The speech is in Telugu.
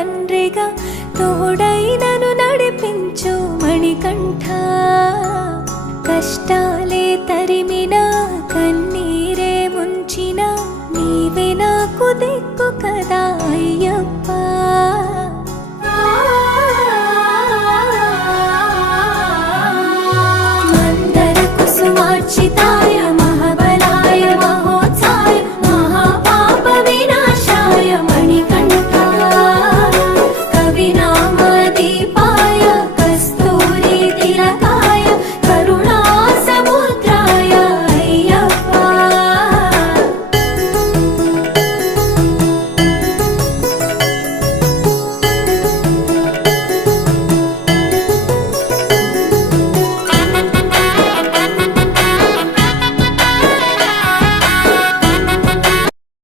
తండ్రిగా తోడై నన్ను నడిపించు మణికంఠ. కష్టాలే తరిమినా కన్నీరే ముంచిన నీవే నాకు దిక్కు కదా అయ్యప్ప.